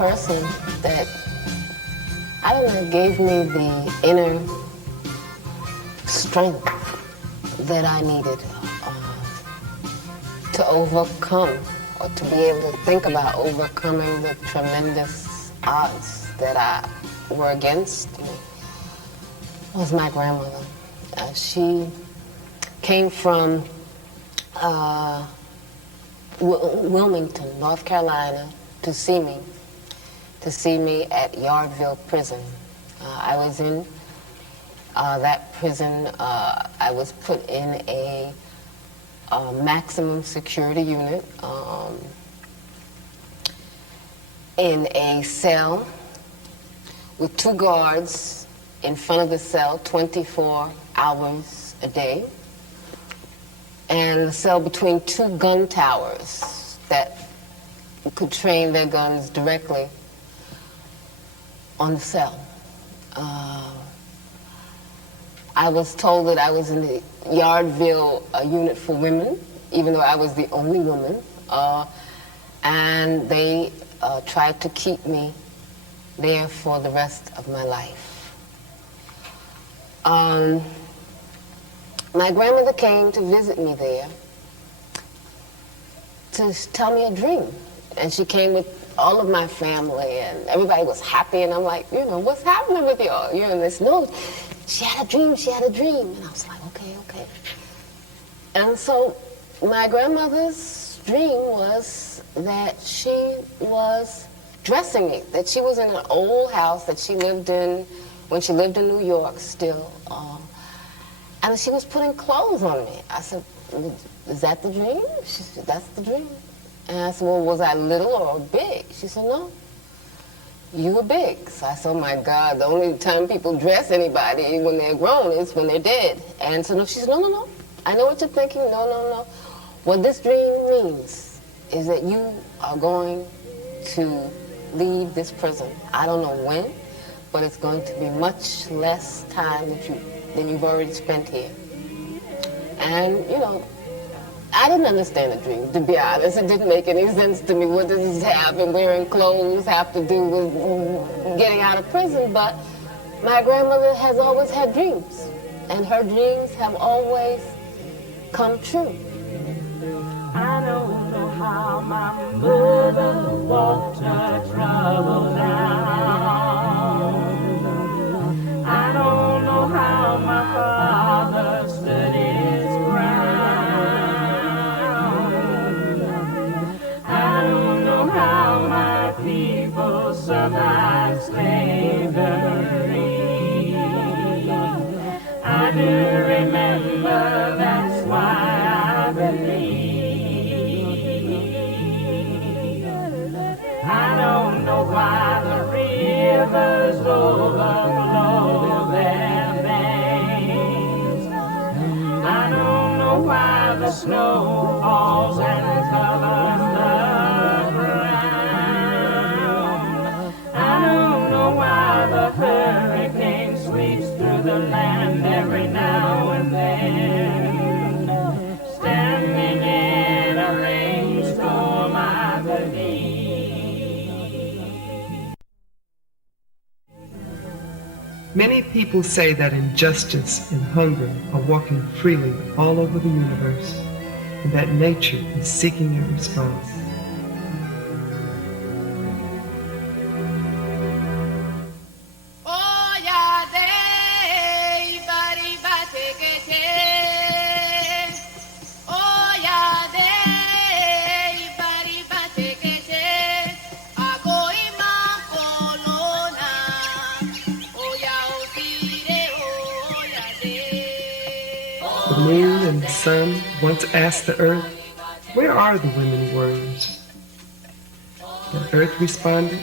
person that, I don't know, gave me the inner strength that I needed to overcome, or to be able to think about overcoming the tremendous odds that were against me. Was my grandmother. She came from Wilmington, North Carolina, to see me at Yardville Prison. I was in that prison. I was put in a maximum security unit, in a cell with 2 guards in front of the cell 24 hours a day, and a cell between 2 gun towers that could train their guns directly on the cell. I was told that I was in the Yardville unit for women, even though I was the only woman, and they tried to keep me there for the rest of my life. My grandmother came to visit me there to tell me a dream, and she came with all of my family, and everybody was happy, and I'm like, what's happening with y'all? And they said, no, she had a dream, and I was like, okay. And so my grandmother's dream was that she was dressing me, that she was in an old house that she lived in when she lived in New York still, and she was putting clothes on me. I said, is that the dream? She said, that's the dream. And I said, well, was I little or big? She said, no, you were big. So I said, oh my God, the only time people dress anybody when they're grown is when they're dead. And so she said, no, I know what you're thinking, no. What this dream means is that you are going to leave this prison. I don't know when, but it's going to be much less time than you've already spent here. And, I didn't understand the dream, to be honest. It didn't make any sense to me. What does this have and wearing clothes have to do with getting out of prison? But my grandmother has always had dreams, and her dreams have always come true. I don't know how my mother walked her trouble down. I don't know how my father stood his ground. I don't know how my people survived slavery. I do remember, that's why I believe. I don't know why the rivers overflow their banks. I don't know why the snow falls and covers the ground. I don't know why the hurricane sweeps through the land every now and then. Standing in a rainstorm, I believe. Many people say that injustice and hunger are walking freely all over the universe, and that nature is seeking a response. The moon and the sun once asked the earth, where are the women warriors? The earth responded,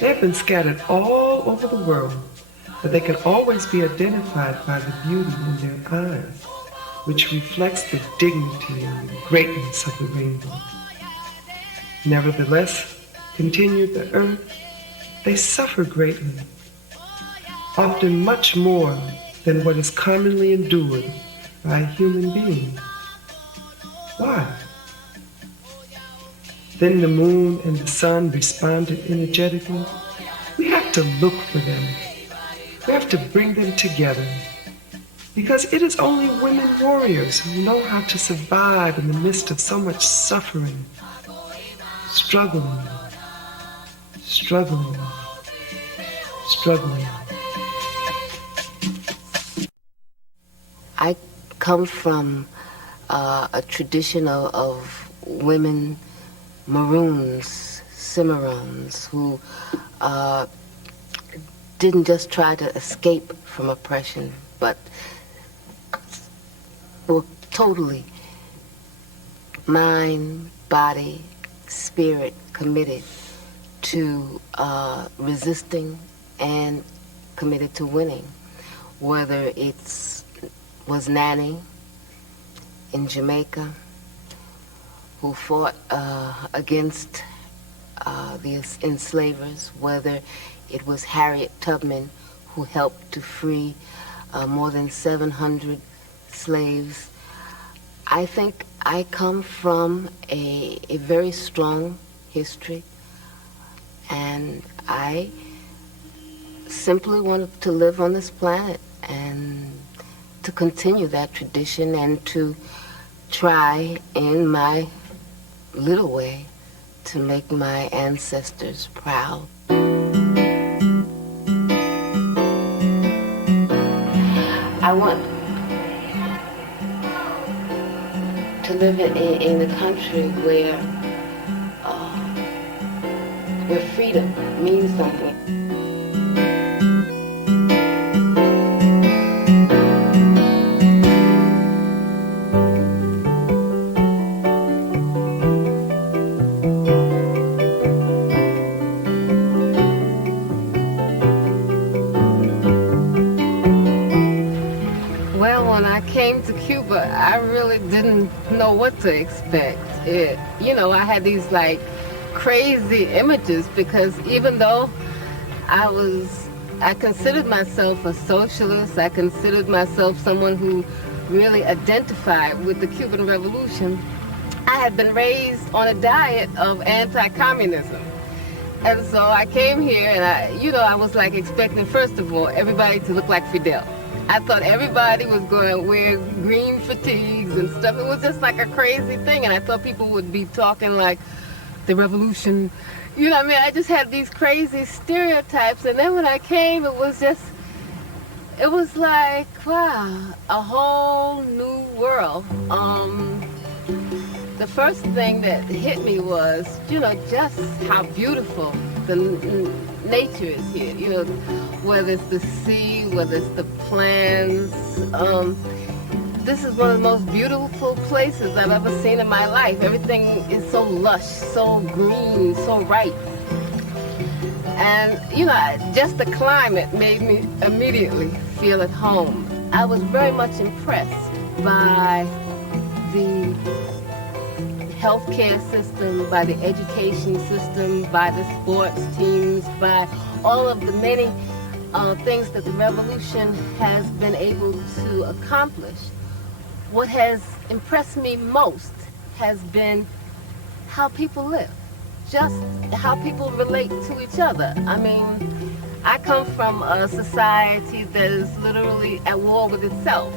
they have been scattered all over the world, but they can always be identified by the beauty in their eyes, which reflects the dignity and the greatness of the rainbow. Nevertheless, continued the earth, they suffer greatly, often much more than what is commonly endured by a human being. Why? Then the moon and the sun responded energetically. We have to look for them. We have to bring them together. Because it is only women warriors who know how to survive in the midst of so much suffering, struggling, struggling, struggling. I come from a tradition of women maroons, cimarrones, who didn't just try to escape from oppression, but were totally mind, body, spirit committed to resisting and committed to winning. Whether was Nanny in Jamaica, who fought against the enslavers, whether it was Harriet Tubman, who helped to free more than 700 slaves. I think I come from a very strong history, and I simply wanted to live on this planet and to continue that tradition and to try in my little way to make my ancestors proud. I want to live in a country where freedom means something. To Cuba, I really didn't know what to expect. I had these like crazy images because even though I considered myself a socialist, I considered myself someone who really identified with the Cuban Revolution, I had been raised on a diet of anti-communism. And so I came here and I was like expecting, first of all, everybody to look like Fidel. I thought everybody was going to wear green fatigues and stuff. It was just like a crazy thing. And I thought people would be talking like the revolution. You know what I mean? I just had these crazy stereotypes. And then when I came, it was like, wow, a whole new world. The first thing that hit me was, just how beautiful the nature is here. Whether it's the sea, whether it's the plants. This is one of the most beautiful places I've ever seen in my life. Everything is so lush, so green, so ripe. And, just the climate made me immediately feel at home. I was very much impressed by the healthcare system, by the education system, by the sports teams, by all of the many things that the revolution has been able to accomplish. What has impressed me most has been how people live, just how people relate to each other. I mean, I come from a society that is literally at war with itself.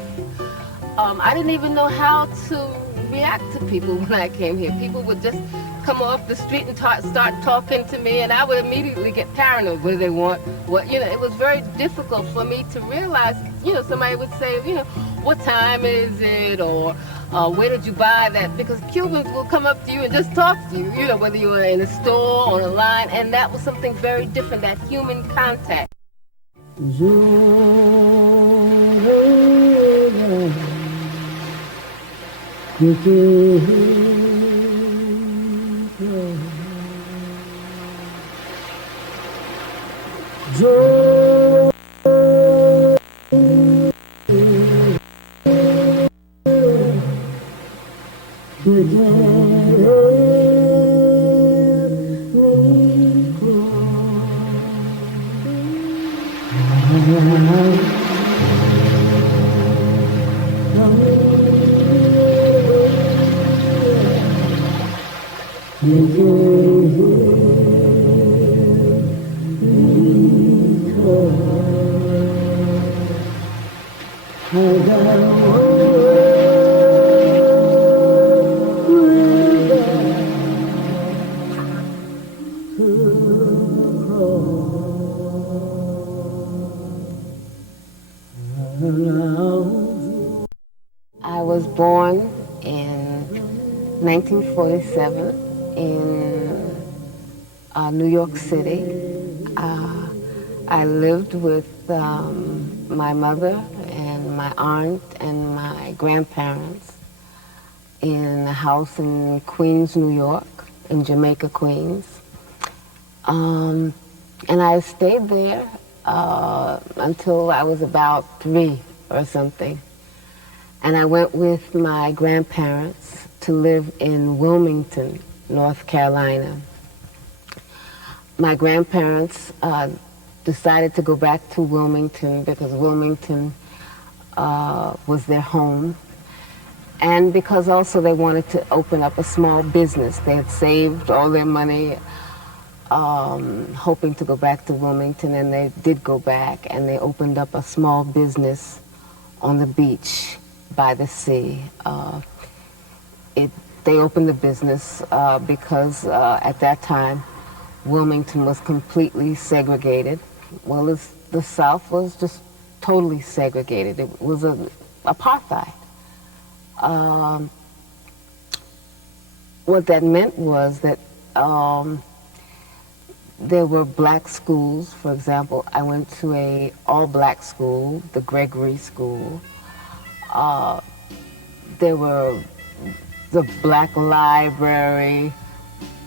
I didn't even know how to react to people when I came here. People would just come off the street and start talking to me, and I would immediately get paranoid. What do they want? It was very difficult for me to realize, somebody would say, what time is it? Or where did you buy that? Because Cubans will come up to you and just talk to you, whether you were in a store, on a line, and that was something very different, that human contact. I was born in 1947 in New York City. I lived with my mother and my aunt and my grandparents in a house in Queens, New York, in Jamaica, Queens. And I stayed there until I was about 3 or something. And I went with my grandparents to live in Wilmington, North Carolina. My grandparents decided to go back to Wilmington because Wilmington was their home. And because also they wanted to open up a small business. They had saved all their money hoping to go back to Wilmington, and they did go back, and they opened up a small business on the beach by the sea. They opened the business because at that time Wilmington was completely segregated. Well, the South was just totally segregated. It was apartheid. What that meant was that there were black schools. For example, I went to a all-black school, the Gregory School. There were the black library.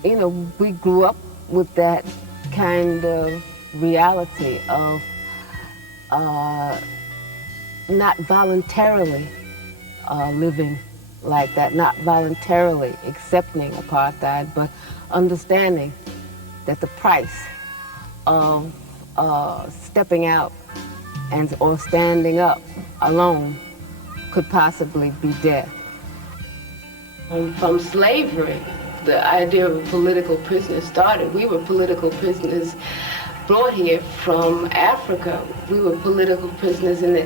You know, we grew up with that kind of reality of not voluntarily living like that, not voluntarily accepting apartheid, but understanding that the price of stepping out or standing up alone could possibly be death. From slavery, the idea of political prisoners started. We were political prisoners brought here from Africa. We were political prisoners in the,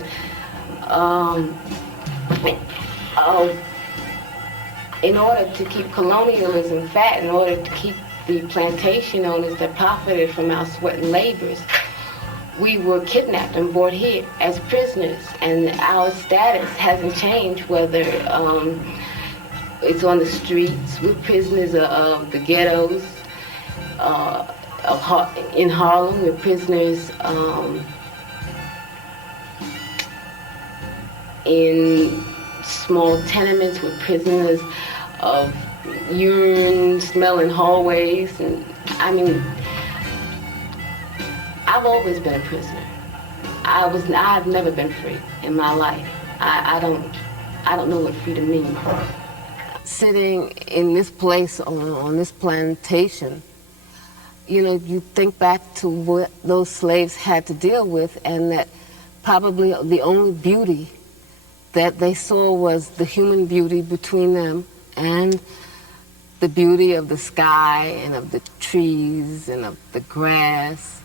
in order to keep colonialism fat, in order to keep the plantation owners that profited from our sweat and labors, we were kidnapped and brought here as prisoners, and our status hasn't changed, whether it's on the streets. We're prisoners of the ghettos in Harlem. We're prisoners in small tenements. We're prisoners of urine-smelling hallways. And I mean, I've always been a prisoner. I've never been free in my life. I don't know what freedom means. Sitting in this place on this plantation, you know, you think back to what those slaves had to deal with, and that probably the only beauty that they saw was the human beauty between them and the beauty of the sky and of the trees and of the grass.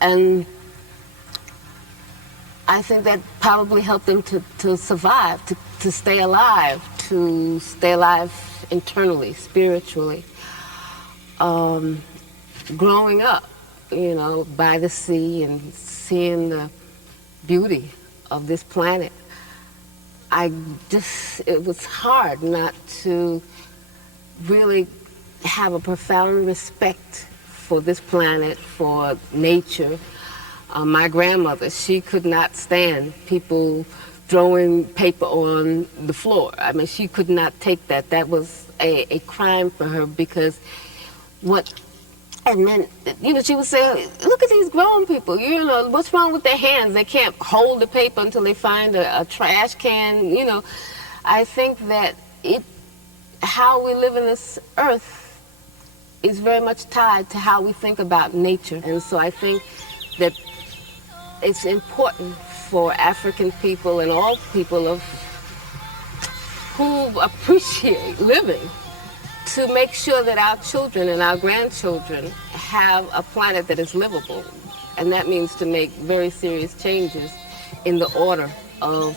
And I think that probably helped them to survive, to stay alive internally, spiritually. Growing up, you know, by the sea and seeing the beauty of this planet, it was hard not to really have a profound respect for this planet, for nature. My grandmother, she could not stand people throwing paper on the floor. I mean, she could not take that. That was a crime for her, because what it meant, you know, she would say, look at these grown people, you know, what's wrong with their hands? They can't hold the paper until they find a trash can, you know. I think that how we live in this earth is very much tied to how we think about nature. And so I think that it's important for African people and all people who appreciate living to make sure that our children and our grandchildren have a planet that is livable. And that means to make very serious changes in the order of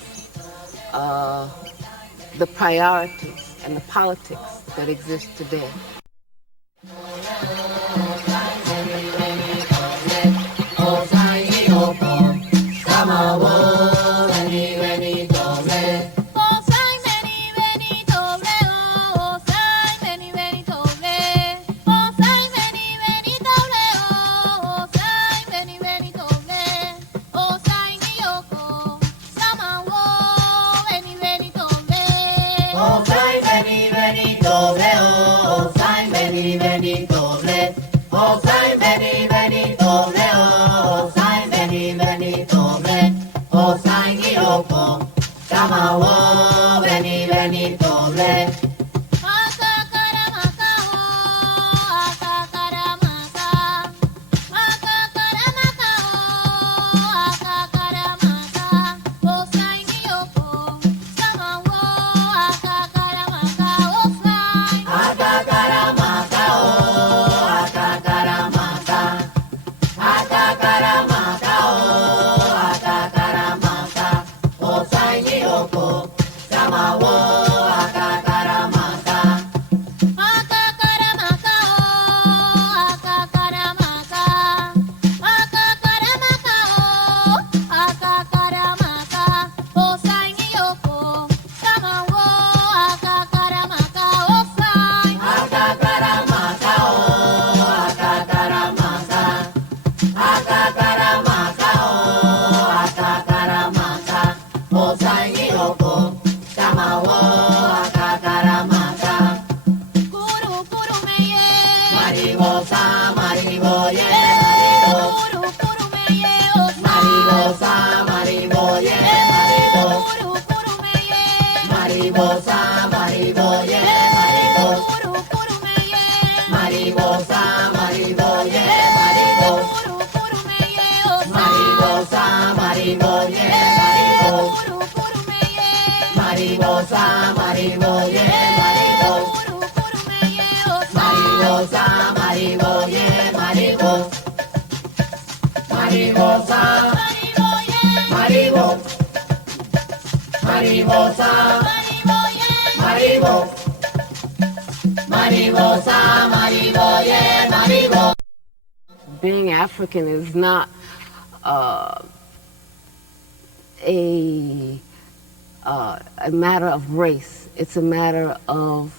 the priorities and the politics that exist today. Being African is not a matter of race. It's a matter of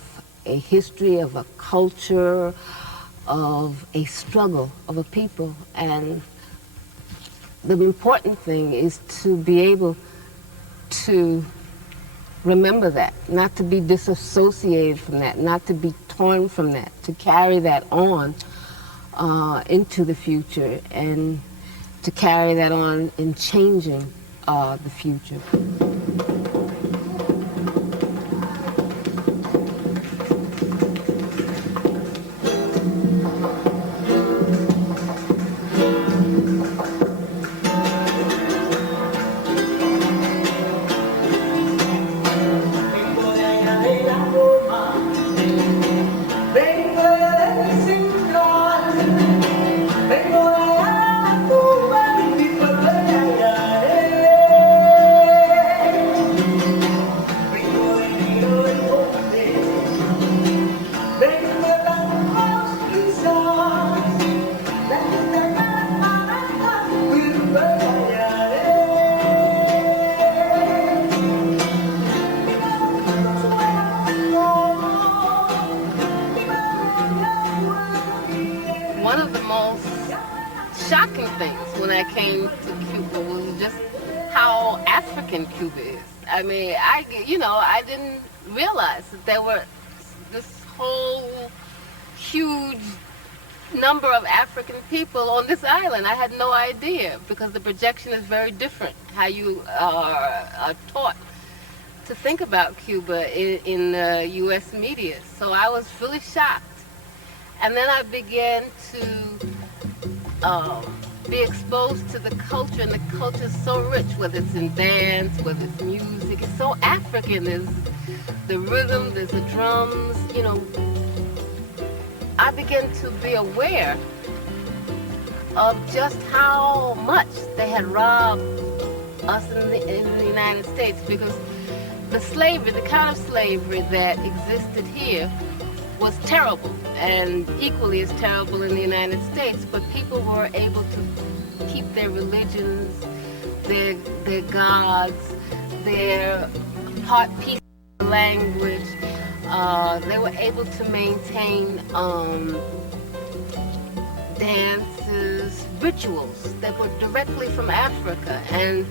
a history, of a culture, of a struggle of a people. And the important thing is to be able to remember that, not to be disassociated from that, not to be torn from that, to carry that on into the future and to carry that on in changing the future. Shocking things when I came to Cuba was just how African Cuba is. I mean, I didn't realize that there were this whole huge number of African people on this island. I had no idea because the projection is very different, how you are taught to think about Cuba in U.S. media. So I was really shocked. And then I began to be exposed to the culture, and the culture is so rich, whether it's in dance, whether it's music. It's so African. There's the rhythm, there's the drums, began to be aware of just how much they had robbed us in the United States, because the slavery, the kind of slavery that existed here was terrible, and equally as terrible in the United States, but people were able to keep their religions, their gods, their piece of language. They were able to maintain dances, rituals that were directly from Africa. And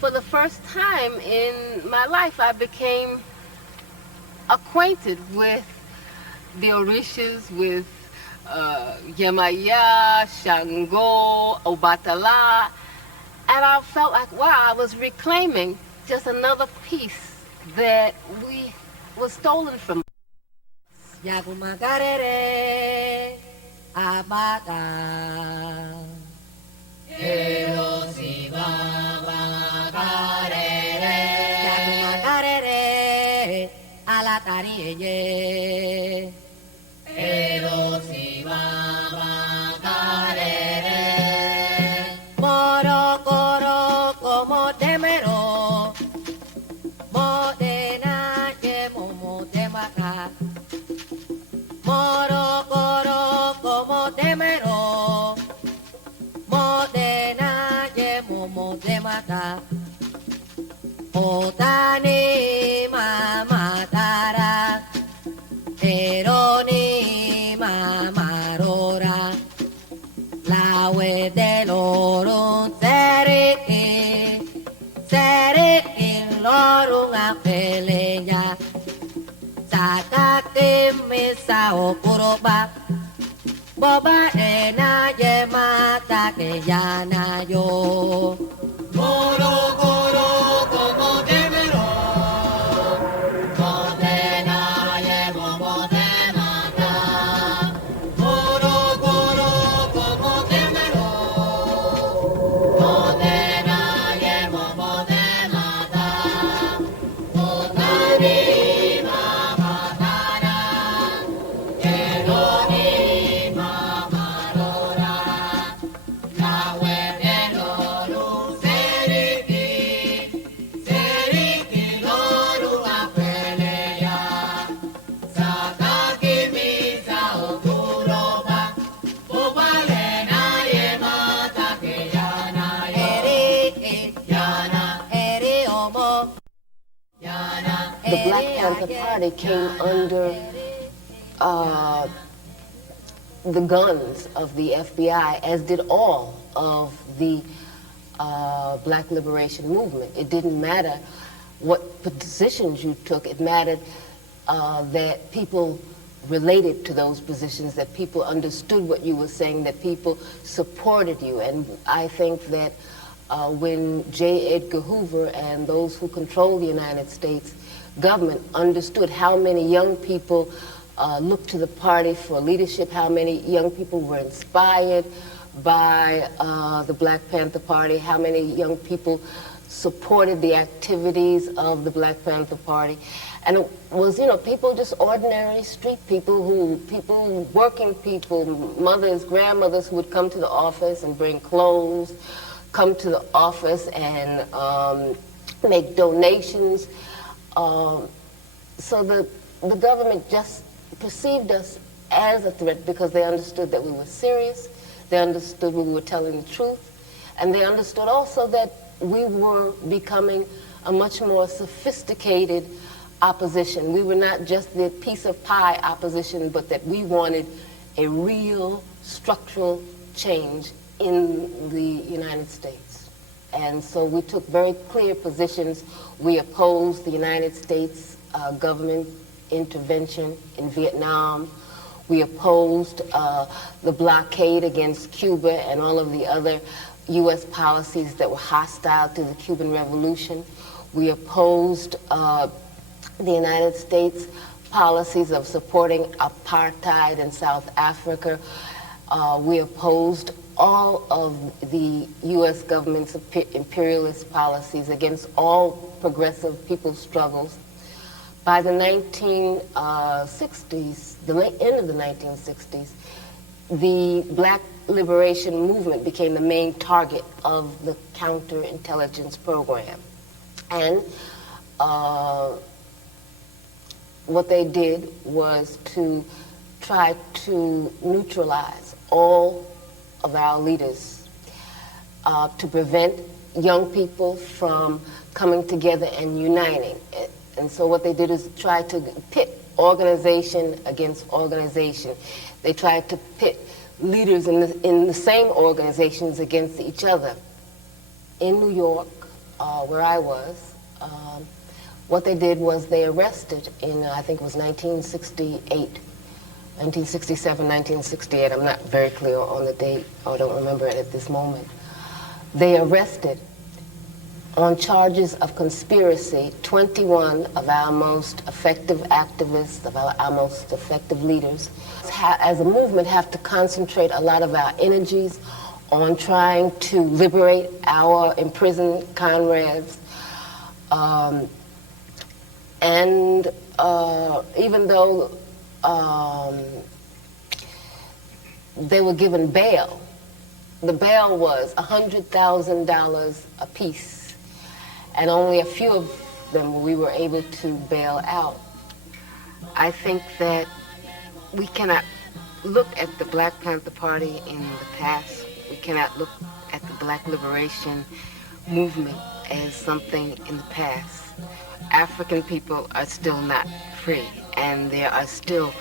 for the first time in my life, I became acquainted with the Orishas, with Yemaya, Shango, Obatala, and I felt like, wow, I was reclaiming just another piece that was stolen from us. Yagumagarere, Abada. Erosi Baba Garere, Yagumagarere, Alatariye. Erosi Baba Garere, Moro Coro como temero, Modena que momo temaka. Moro Coro como temero, Modena que momo temaka. Otani mama tara, Eroni mamarora, la we de lorun seriki lorun apeleya, sakake misa okuroba, boba ena yemata que yana yo. Moro coro como temero, modena yemo modena. Moro coro como temero, modena yemo modena. Otani mamatara, eroni mamarora, la huevelo seriki loru apeleya, sakaki misa okuroba, ubalena yemata que yana eriki, yana eri omo, yana The Black Panther Party came under the guns of the FBI, as did all of the Black Liberation Movement. It didn't matter what positions you took. It mattered that people related to those positions, that people understood what you were saying, that people supported you. And I think that when J. Edgar Hoover and those who control the United States government understood how many young people looked to the party for leadership, how many young people were inspired by the Black Panther Party, how many young people supported the activities of the Black Panther Party. And it was, people, just ordinary street people, working people, mothers, grandmothers who would come to the office and bring clothes, come to the office and make donations. So the government just perceived us as a threat because they understood that we were serious, they understood we were telling the truth, and they understood also that we were becoming a much more sophisticated opposition. We were not just the piece of pie opposition, but that we wanted a real structural change in the United States. And so we took very clear positions. We opposed the United States government intervention in Vietnam. We opposed the blockade against Cuba and all of the other U.S. policies that were hostile to the Cuban Revolution. We opposed the United States policies of supporting apartheid in South Africa. We opposed all of the U.S. government's imperialist policies against all progressive people's struggles. By the 1960s, end of the 1960s, the Black liberation movement became the main target of the counterintelligence program. And what they did was to try to neutralize all of our leaders, to prevent young people from coming together and uniting. And so what they did is try to pit organization against organization. They tried to pit leaders in the same organizations against each other. In New York, where I was, what they did was they arrested in, I think it was 1967, 1968, I'm not very clear on the date, I don't remember it at this moment. They arrested, on charges of conspiracy, 21 of our most effective activists, of our most effective leaders. As a movement, have to concentrate a lot of our energies on trying to liberate our imprisoned comrades. Even though they were given bail, the bail was $100,000 apiece. And only a few of them we were able to bail out. I think that we cannot look at the Black Panther Party in the past. We cannot look at the Black liberation movement as something in the past. African people are still not free, and there are still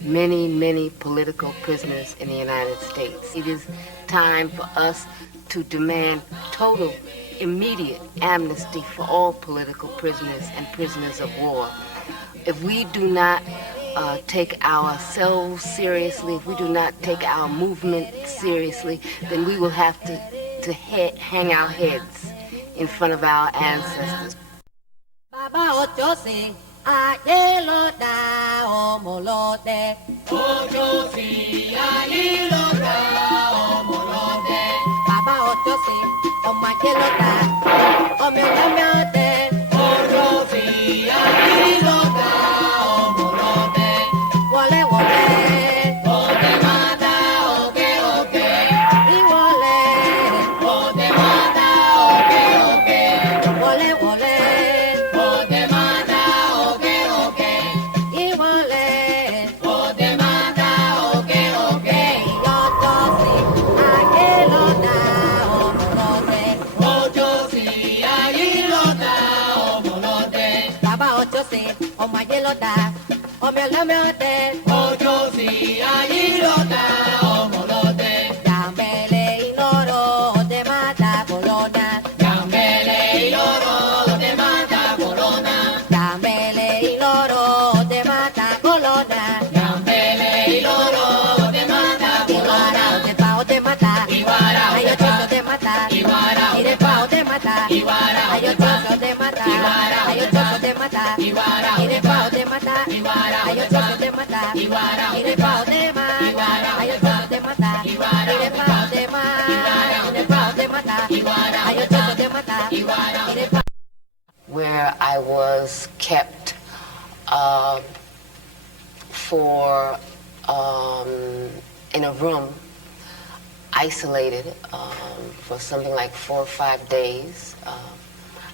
many, many political prisoners in the United States. It is time for us to demand total, immediate amnesty for all political prisoners and prisoners of war. If we do not take ourselves seriously, if we do not take our movement seriously, then we will have to hang our heads in front of our ancestors. Baba Ochosi, Ayeloda, Omolote. Ochosi, Ayeloda, Omolote. Baba Ochosi, Omayeloda, Omelote. Ochosi, Ayeloda, Omolote. Wole, wole. Ote mata, oke, oke. Iwole. Ote mata, oke, oke. Wole, wole. Omayeloda, omelote, ochosi, ayilota, omolote. Yambele inoro de mata corona. Yambele inoro de mata corona. Yambele inoro de mata corona. Yambele inoro de mata corona. De pao de mata, iguara, ayochoso de mata, iguara, y de pao de mata, iguara, ayochoso de mata, iguara, ayochoso de mata, iguara. Y de pao de mata, iguara, ayochoso de mata, iguara, y de pao de mata, iguara, ayochoso de mata, iguara, y de pao de mata, iguara, y de pao de mata, iguara, ayochoso de mata, iguara, y de pao. Where I was kept in a room, isolated for something like 4 or 5 days.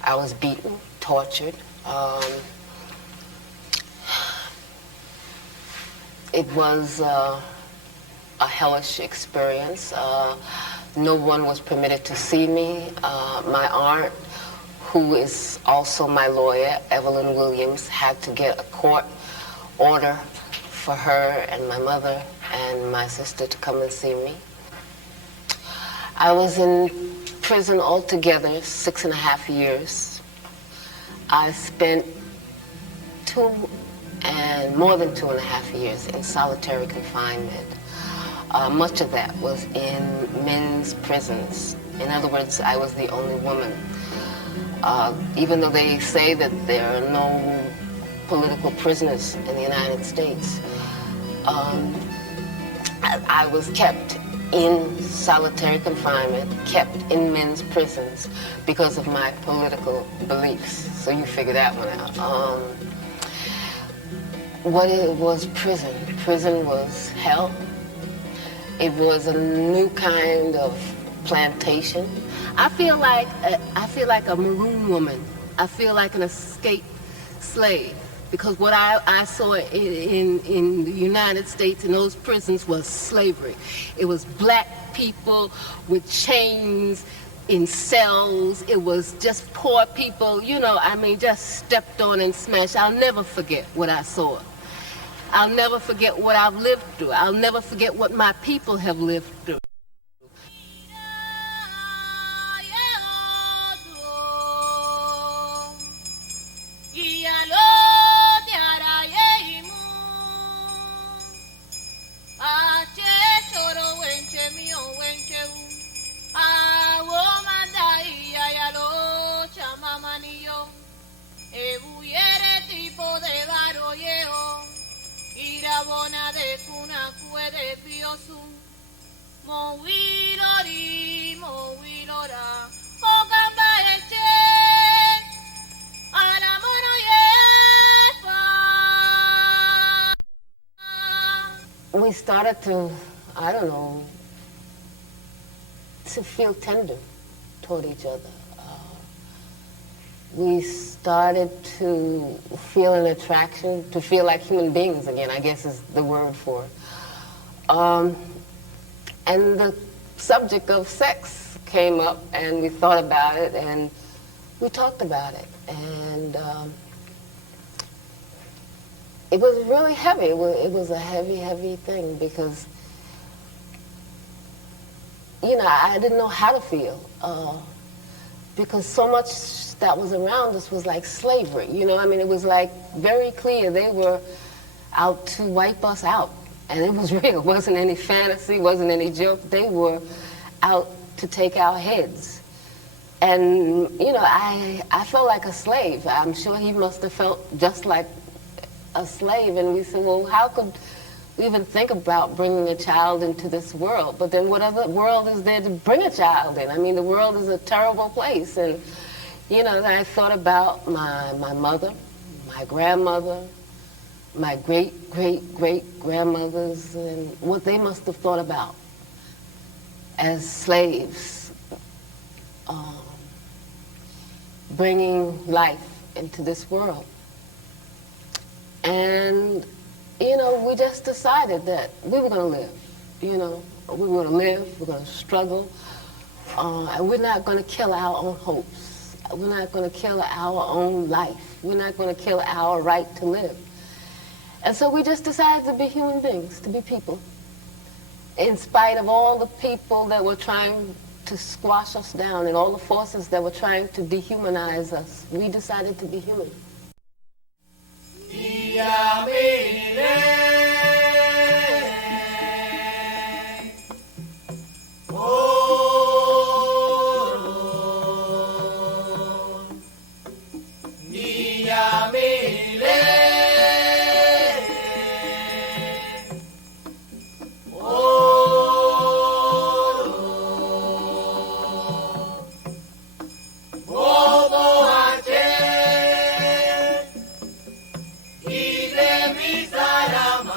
I was beaten, tortured. It was a hellish experience. No one was permitted to see me. My aunt, who is also my lawyer, Evelyn Williams, had to get a court order for her and my mother and my sister to come and see me. I was in prison altogether 6.5 years. I spent more than 2.5 years in solitary confinement. Much of that was in men's prisons. In other words, I was the only woman. Even though they say that there are no political prisoners in the United States, I was kept in solitary confinement, kept in men's prisons because of my political beliefs. So you figure that one out. what it was prison. Prison was hell. It was a new kind of plantation. I feel like a maroon woman. I feel like an escaped slave because what I saw in the United States in those prisons was slavery. It was black people with chains in cells. It was just poor people, just stepped on and smashed. I'll never forget what I saw. I'll never forget what I've lived through. I'll never forget what my people have lived through. Irabona de cuna fue de piosu, movilori, movilora, ogamba eche, anamono yefa. We started to, I don't know, to feel tender toward each other. We started to feel an attraction, to feel like human beings again, I guess is the word for it. And the subject of sex came up, and we thought about it, and we talked about it. And it was really heavy. It was a heavy, heavy thing because, I didn't know how to feel. Because so much that was around us was like slavery, it was like very clear they were out to wipe us out. And it was real. It wasn't any fantasy, wasn't any joke. They were out to take our heads. And, I felt like a slave. I'm sure he must have felt just like a slave. And we said, well, how could we even think about bringing a child into this world? But then what other world is there to bring a child in? I mean, the world is a terrible place. And, I thought about my mother, my grandmother, my great-great-great-grandmothers, and what they must have thought about as slaves, bringing life into this world. And we just decided that we were going to live, we were going to live, we're going to struggle, and we're not going to kill our own hopes. We're not going to kill our own life. We're not going to kill our right to live. And so we just decided to be human beings, to be people. In spite of all the people that were trying to squash us down and all the forces that were trying to dehumanize us, we decided to be human. Salama.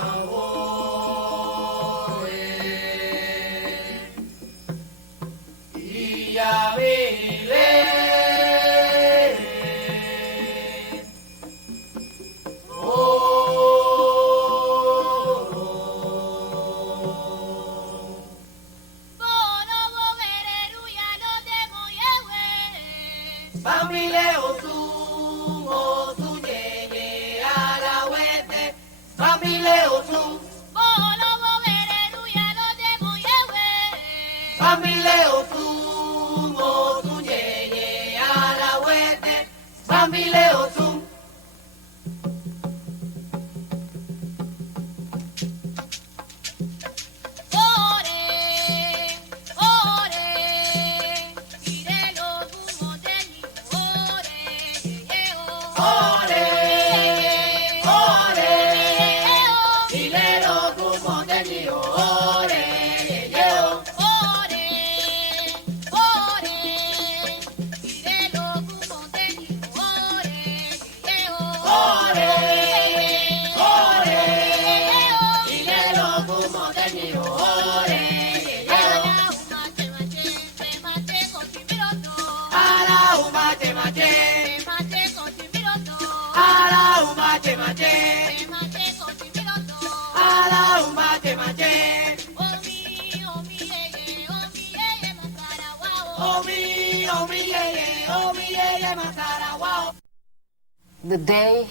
The day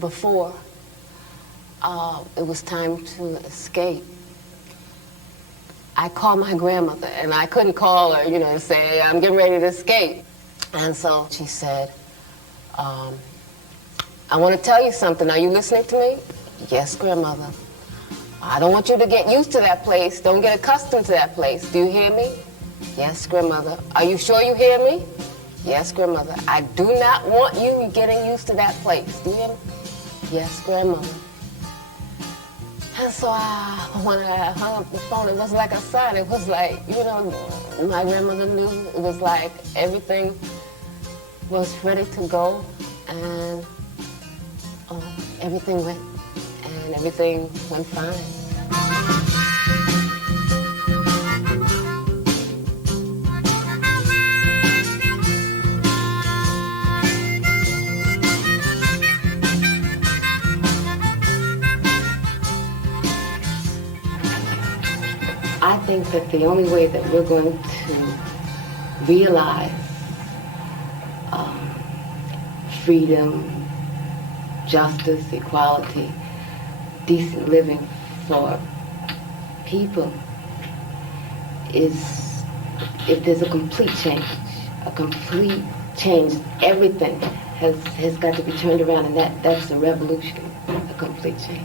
before it was time to escape, I called my grandmother, and I couldn't call her, and say, I'm getting ready to escape. And so she said, I want to tell you something. Are you listening to me? Yes, grandmother. I don't want you to get used to that place. Don't get accustomed to that place. Do you hear me? Yes, grandmother. Are you sure you hear me? Yes, grandmother. I do not want you getting used to that place. Do you hear me? Yes, grandmother. And so when I hung up the phone, it was like a sign. It was like, my grandmother knew. It was like everything was ready to go, and everything went fine. I think that the only way that we're going to realize freedom, justice, equality, decent living for people is if there's a complete change. Everything has got to be turned around, and that's a revolution, a complete change.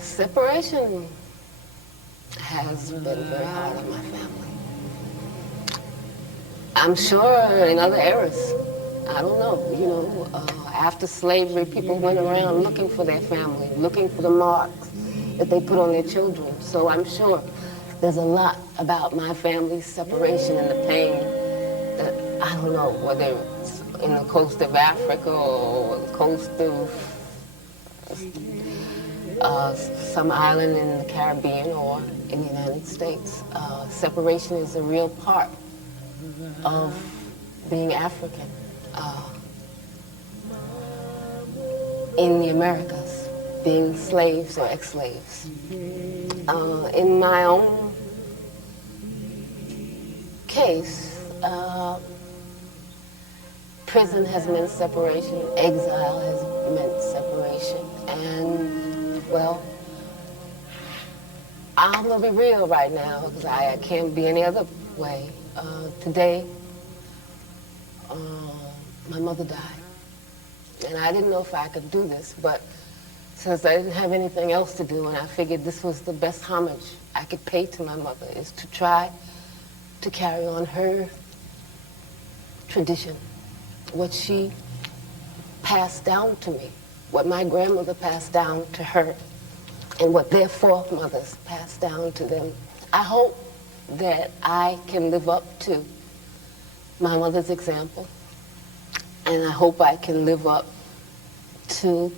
Separation has been very hard on my family. I'm sure in other eras, I don't know, after slavery, people went around looking for their family, looking for the marks that they put on their children. So I'm sure there's a lot about my family's separation and the pain that I don't know, whether it's in the coast of Africa or the coast of some island in the Caribbean or in the United States. Separation is a real part of being African in the Americas, being slaves or ex-slaves. In my own case, prison has meant separation, exile has meant separation, and well, I'm gonna be real right now because I can't be any other way. Today, my mother died, and I didn't know if I could do this, but since I didn't have anything else to do, and I figured this was the best homage I could pay to my mother, is to try to carry on her tradition, what she passed down to me, what my grandmother passed down to her, and what their foremothers passed down to them. I hope that I can live up to my mother's example, and I hope I can live up to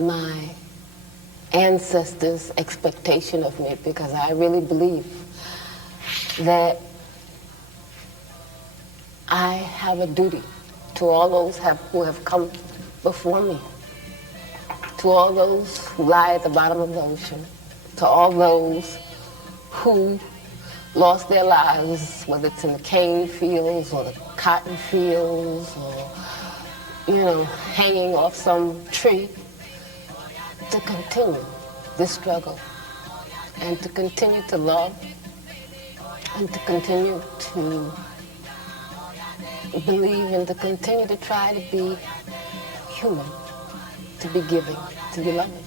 my ancestors' expectation of me, because I really believe that I have a duty to all those who have come before me, to all those who lie at the bottom of the ocean, to all those who lost their lives, whether it's in the cane fields or the cotton fields or, hanging off some tree, to continue this struggle and to continue to love and to continue to believe and to continue to try to be human, to be giving, to be loving.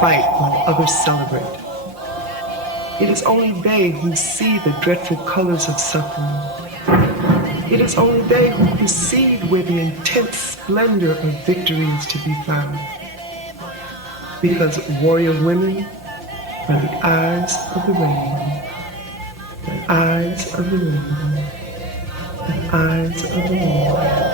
fight while others celebrate. It is only they who see the dreadful colors of suffering. It is only they who perceive where the intense splendor of victory is to be found. Because warrior women are the eyes of the rainbow, the eyes of the rainbow, the eyes of the rainbow.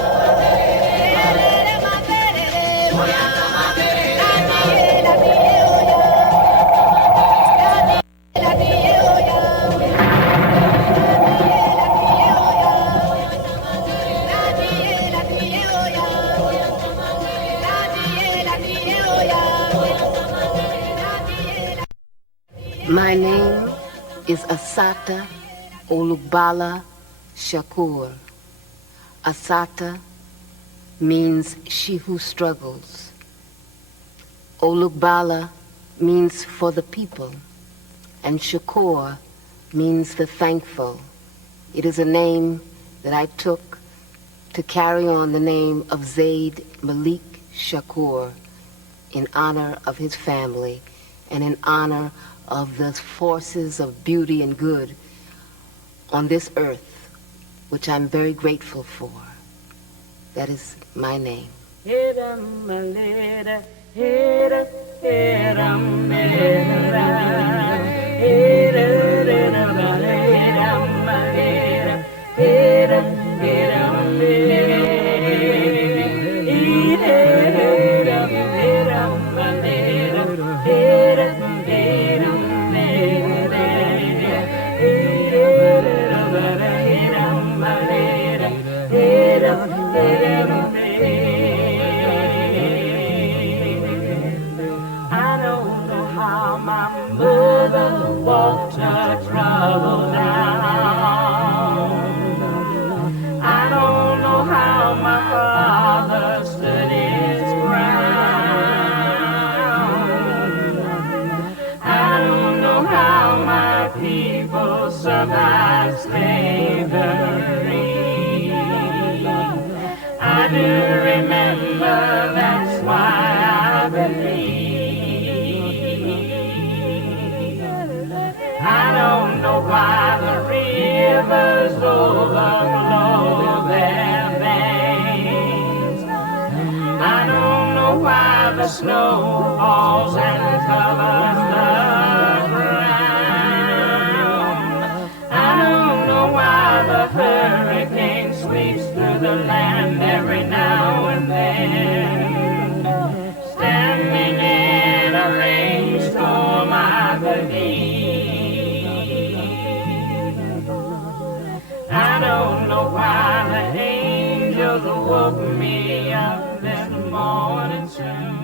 My name is Assata Olugbala Shakur. Assata means she who struggles. Olugbala means for the people, and Shakur means the thankful. It is a name that I took to carry on the name of Zaid Malik Shakur in honor of his family and in honor of the forces of beauty and good on this earth, which I'm very grateful for. That is my name. Walked her trouble down. I don't know how my father stood his ground. I don't know how my people survived slavery. I do remember, that's why I believe. I don't know why the rivers overflow their banks. I don't know why the snow falls and covers the ground. I don't know why the hurricane sweeps through the land every now and then. Standing in a rainstorm, I believe. I don't know why the angels woke me up this morning soon.